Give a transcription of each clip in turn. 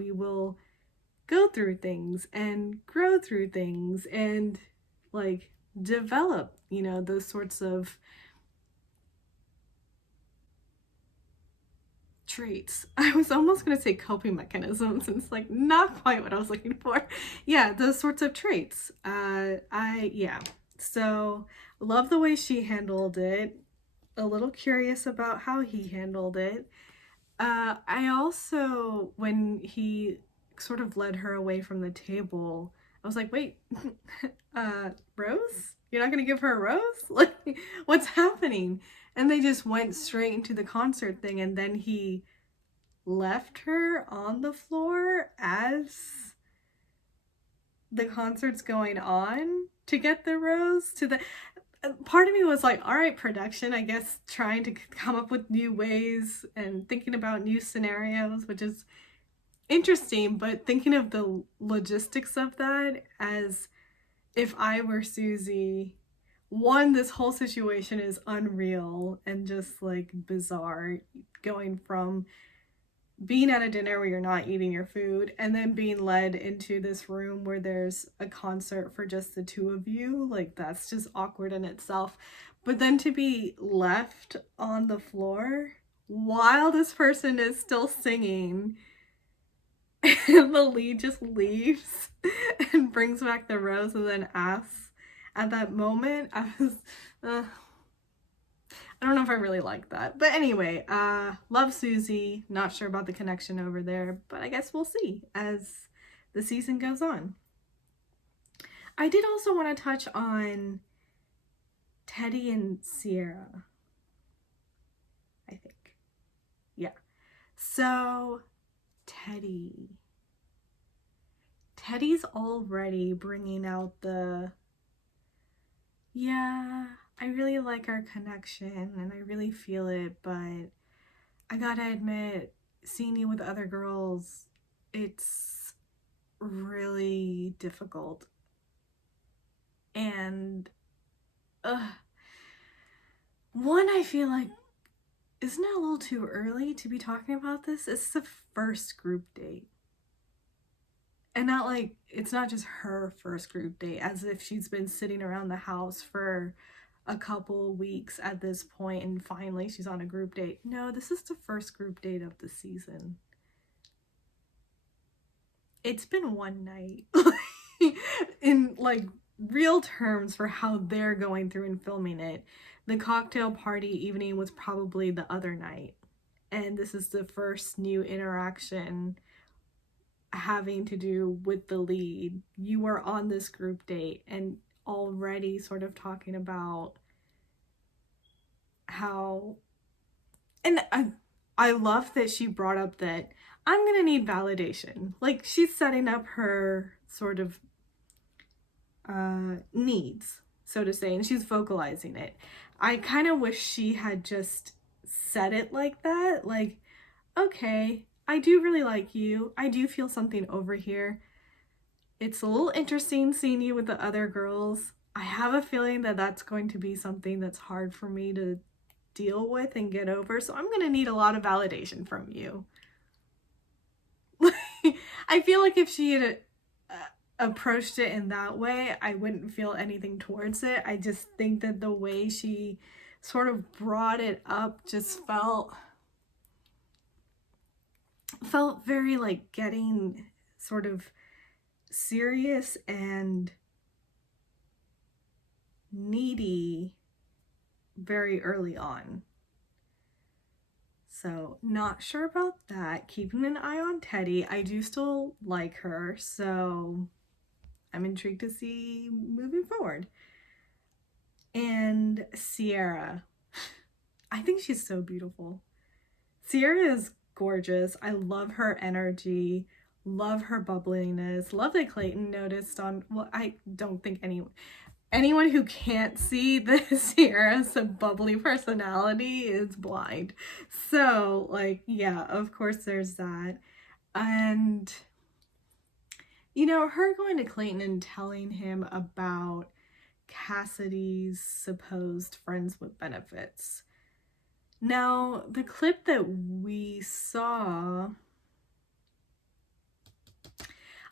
we will go through things and grow through things and like develop, you know, those sorts of traits. I was almost going to say coping mechanisms, and it's like not quite what I was looking for. Yeah, those sorts of traits. Yeah. So love the way she handled it. A little curious about how he handled it. I also, when he sort of led her away from the table, I was like, wait, Rose? You're not gonna give her a rose? Like, what's happening? And they just went straight into the concert thing, and then he left her on the floor as the concert's going on to get the rose to the part of me was like, all right, production, I guess, trying to come up with new ways and thinking about new scenarios, which is interesting, but thinking of the logistics of that as if I were Susie, one, this whole situation is unreal and just like bizarre, going from being at a dinner where you're not eating your food and then being led into this room where there's a concert for just the two of you. Like, that's just awkward in itself. But then to be left on the floor while this person is still singing and the lead just leaves and brings back the rose and then asks at that moment, I was I don't know if I really like that. But anyway, love Susie. Not sure about the connection over there, but I guess we'll see as the season goes on. I did also want to touch on Teddy and Sierra, I think. Yeah. So, Teddy's already bringing out the, yeah, I really like our connection and I really feel it, but I gotta admit, seeing you with other girls, it's really difficult. And, one, I feel like, isn't it a little too early to be talking about this? It's the first group date. And not like, it's not just her first group date, as if she's been sitting around the house for a couple weeks at this point and finally she's on a group date. No, this is the first group date of the season. It's been one night. In like real terms for how they're going through and filming it. The cocktail party evening was probably the other night. And this is the first new interaction having to do with the lead. You are on this group date and already sort of talking about how, and I love that she brought up that I'm gonna need validation. Like, she's setting up her sort of needs, so to say, and she's vocalizing it. I kind of wish she had just said it like that, like, okay, I do really like you, I do feel something over here, it's a little interesting seeing you with the other girls, I have a feeling that that's going to be something that's hard for me to deal with and get over, so I'm gonna need a lot of validation from you. I feel like if she had approached it in that way, I wouldn't feel anything towards it. I just think that the way she sort of brought it up just felt very like getting sort of serious and needy very early on. So not sure about that. Keeping an eye on Teddy. I do still like her, so I'm intrigued to see moving forward. And Sierra. I think she's so beautiful. Sierra is gorgeous. I love her energy. Love her bubbliness. Love that Clayton noticed on, well, I don't think anyone who can't see the Sierra's bubbly personality is blind. So, like, yeah, of course there's that. And, you know, her going to Clayton and telling him about Cassidy's supposed friends with benefits. Now, the clip that we saw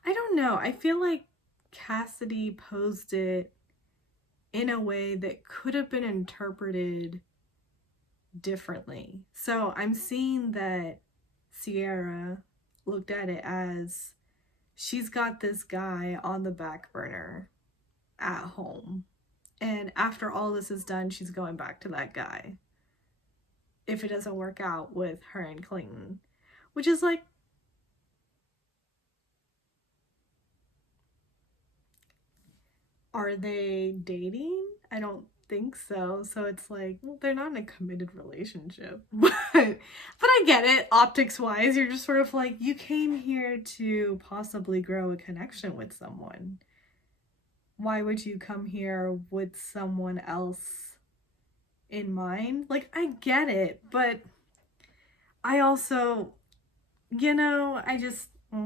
I don't know. I feel like Cassidy posed it in a way that could have been interpreted differently. So I'm seeing that Sierra looked at it as she's got this guy on the back burner at home. And after all this is done, she's going back to that guy if it doesn't work out with her and Clayton. Which is like, are they dating? I don't think so. So it's like, well, they're not in a committed relationship. But I get it. Optics wise, you're just sort of like, you came here to possibly grow a connection with someone. Why would you come here with someone else in mind? Like, I get it, but I also, I just, I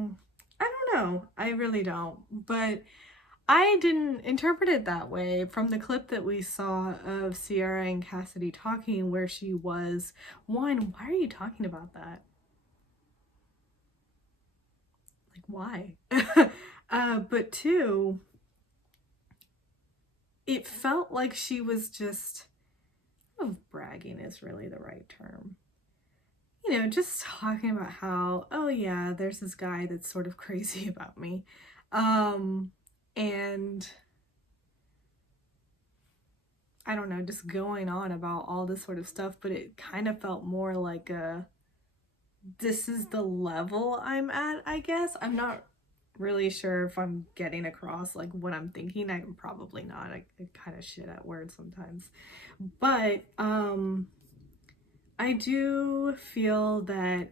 don't know. I really don't. But I didn't interpret it that way from the clip that we saw of Sierra and Cassidy talking, where she was, one, why are you talking about that? Like, why? But two, it felt like she was just, I don't know if bragging is really the right term. Just talking about how, oh yeah, there's this guy that's sort of crazy about me. And I don't know, just going on about all this sort of stuff, but it kind of felt more like this is the level I'm at, I guess. I'm not really sure if I'm getting across like what I'm thinking. I'm probably not. I kind of shit at words sometimes. But I do feel that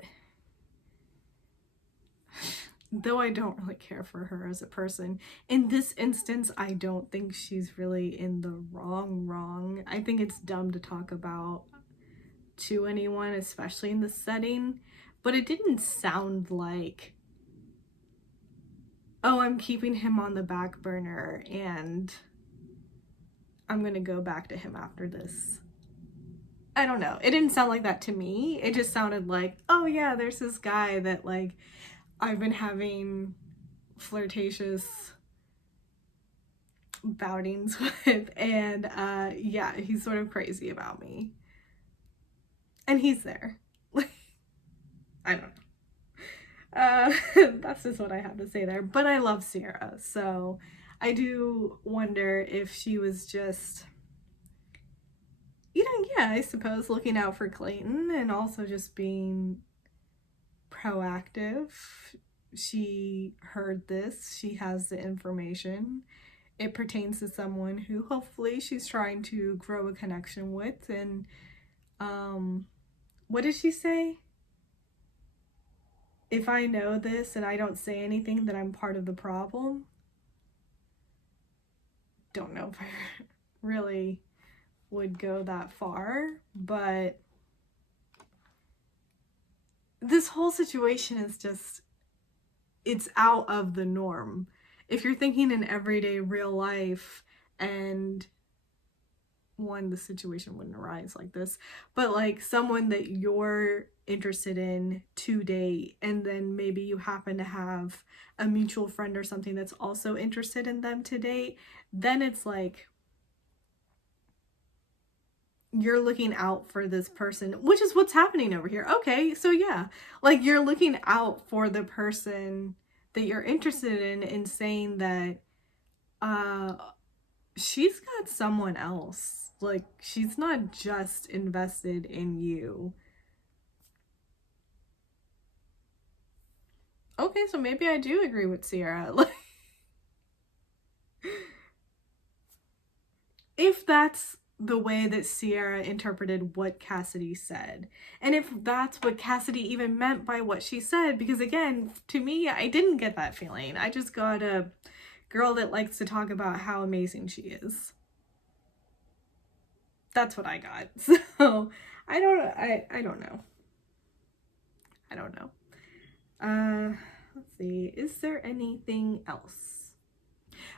though I don't really care for her as a person, in this instance, I don't think she's really in the wrong. I think it's dumb to talk about to anyone, especially in this setting, but it didn't sound like, oh, I'm keeping him on the back burner and I'm gonna go back to him after this. I don't know. It didn't sound like that to me. It just sounded like, oh yeah, there's this guy that like I've been having flirtatious boutings with, and yeah, he's sort of crazy about me. And he's there. I don't know. That's just what I have to say there. But I love Sierra, so I do wonder if she was just, yeah, I suppose looking out for Clayton and also just being proactive. She heard this, she has the information. It pertains to someone who hopefully she's trying to grow a connection with. And what did she say? If I know this and I don't say anything, then I'm part of the problem. Don't know if I really would go that far, but this whole situation is just, it's out of the norm. If you're thinking in everyday real life, and one, the situation wouldn't arise like this, but like someone that you're interested in to date, and then maybe you happen to have a mutual friend or something that's also interested in them to date, then it's like you're looking out for this person, which is what's happening over here. Okay, so yeah, like you're looking out for the person that you're interested in and saying that she's got someone else. Like, she's not just invested in you. Okay, so maybe I do agree with Sierra. Like, if that's the way that Sierra interpreted what Cassidy said, and if that's what Cassidy even meant by what she said, because again, to me, I didn't get that feeling. I just got a girl that likes to talk about how amazing she is. That's what I got. So I don't know. I don't know. Let's see. Is there anything else?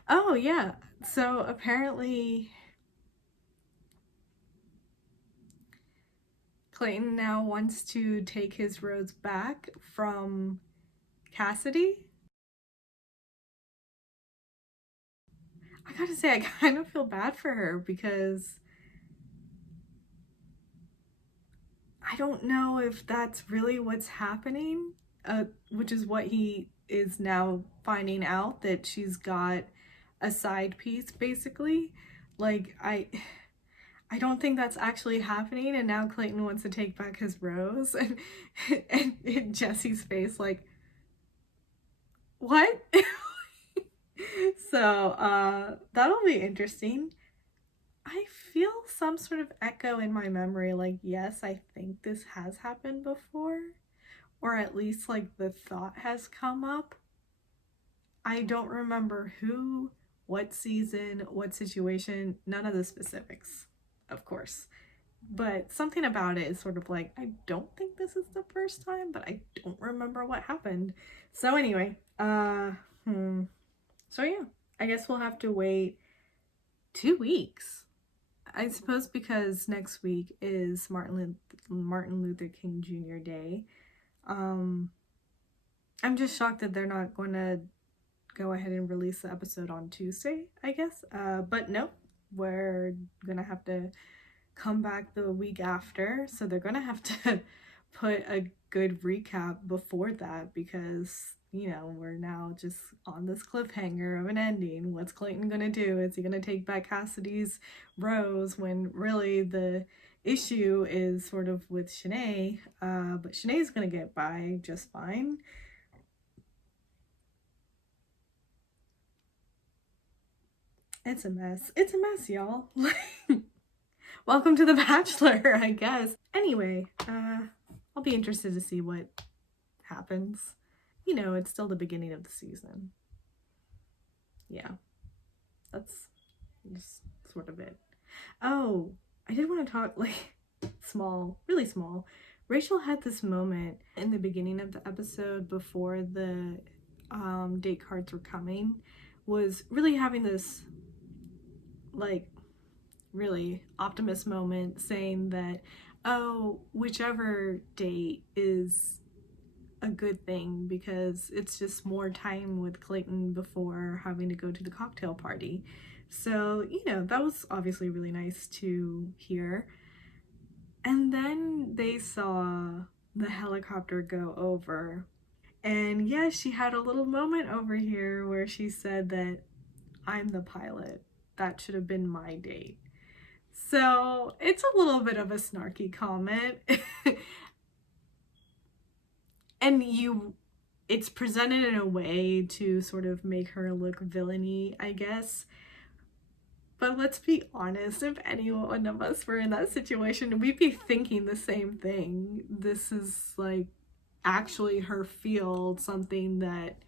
Oh yeah. So apparently Clayton now wants to take his rose back from Cassidy. I gotta say, I kind of feel bad for her because I don't know if that's really what's happening, which is what he is now finding out, that she's got a side piece basically. Like I don't think that's actually happening, and now Clayton wants to take back his rose, and Jesse's face like, what? So that'll be interesting. I feel some sort of echo in my memory, like, yes, I think this has happened before, or at least like the thought has come up. I don't remember who, what season, what situation, none of the specifics, of course. But something about it is sort of like, I don't think this is the first time, but I don't remember what happened. So anyway, so yeah, I guess we'll have to wait 2 weeks. I suppose because next week is Martin Luther King Jr. Day. Um, I'm just shocked that they're not going to go ahead and release the episode on Tuesday, I guess. But no, we're gonna have to come back the week after, so they're gonna have to put a good recap before that, because we're now just on this cliffhanger of an ending. What's Clayton gonna do? Is he gonna take back Cassidy's rose, when really the issue is sort of with Shanae? But Shanae's gonna get by just fine. It's a mess. It's a mess, y'all. Welcome to The Bachelor, I guess. Anyway, I'll be interested to see what happens. It's still the beginning of the season. Yeah, that's just sort of it. Oh, I did want to talk, like, small, really small. Rachel had this moment in the beginning of the episode before the date cards were coming, was really having this, like, really optimist moment, saying that, oh, whichever date is a good thing, because it's just more time with Clayton before having to go to the cocktail party. So, that was obviously really nice to hear. And then they saw the helicopter go over. And yes, she had a little moment over here where she said that, I'm the pilot. That should have been my date. So it's a little bit of a snarky comment. And it's presented in a way to sort of make her look villainy, I guess. But let's be honest, if any one of us were in that situation, we'd be thinking the same thing. This is like actually her field, something that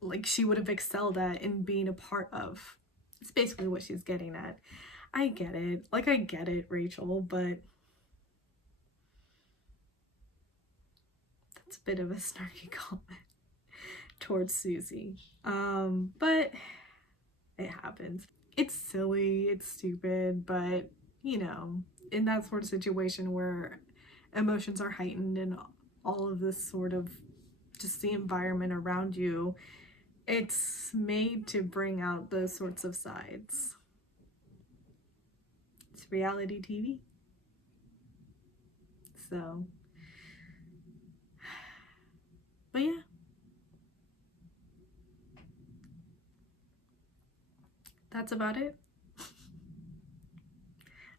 like she would have excelled at in being a part of. It's basically what she's getting at. I get it. Like, I get it, Rachel, but that's a bit of a snarky comment towards Susie. But it happens. It's silly, it's stupid, but in that sort of situation where emotions are heightened and all of this sort of just the environment around you, it's made to bring out those sorts of sides. It's reality TV. So, but yeah. That's about it.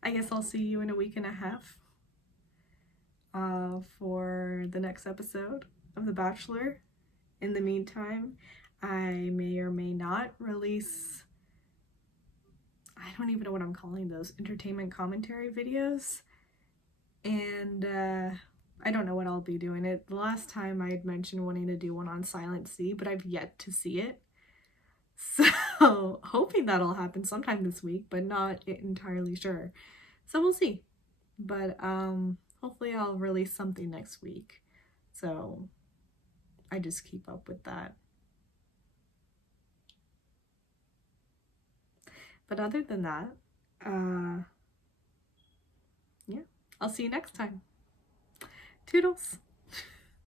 I guess I'll see you in a week and a half for the next episode of The Bachelor. In the meantime, I may or may not release, I don't even know what I'm calling those, entertainment commentary videos. And I don't know what I'll be doing. The last time I had mentioned wanting to do one on Silent Sea, but I've yet to see it. So hoping that'll happen sometime this week, but not entirely sure. So we'll see. But hopefully I'll release something next week. So I just keep up with that. But other than that, yeah, I'll see you next time. Toodles!